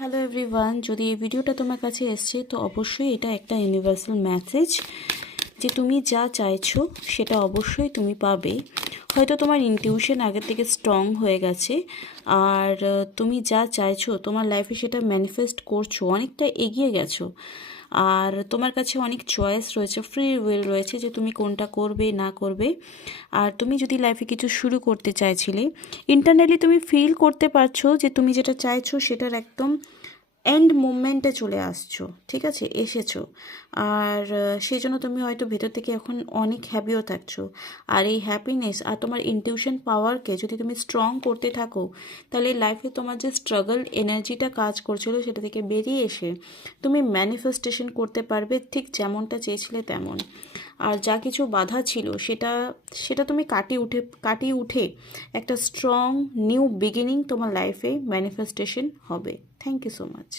Hello everyone, যদি এই ভিডিওটা তোমার কাছে এসছে তো অবশ্যই এটা একটা ইউনিভার্সাল মেসেজ যে তুমি যা চাইছো সেটা অবশ্যই তুমি পাবে। হয়তো তোমার ইনটিউশন আগে থেকে স্ট্রং হয়ে গেছে, আর তুমি যা চাইছো তোমার লাইফে সেটা ম্যানিফেস্ট করছো, অনেকটা এগিয়ে গেছো। আর তোমার কাছে অনেক চয়েস রয়েছে, ফ্রি উইল রয়েছে যে তুমি কোনটা করবে না করবে। আর তুমি যদি লাইফে কিছু শুরু করতে চাইছিলে, ইন্টারনালি তুমি ফিল করতে পারছো যে তুমি যেটা চাইছো সেটার একদম এন্ড মুভমেন্টে চলে আসছো, ঠিক আছে, এসেছো। আর সেই জন্য তুমি হয়তো ভেতর থেকে এখন অনেক হ্যাপিও থাকছো। আর এই হ্যাপিনেস আর তোমার ইনটিউশন পাওয়ারকে যদি তুমি স্ট্রং করতে থাকো, তাহলে লাইফে তোমার যে স্ট্রাগল এনার্জিটা কাজ করছিল সেটা থেকে বেরিয়ে এসে তুমি ম্যানিফেস্টেশন করতে পারবে ঠিক যেমনটা চেয়েছিলে তেমন। আর যা কিছু বাধা ছিল সেটা সেটা তুমি কাটিয়ে উঠে একটা স্ট্রং নিউ বিগিনিং তোমার লাইফে ম্যানিফেস্টেশন হবে। Thank you so much.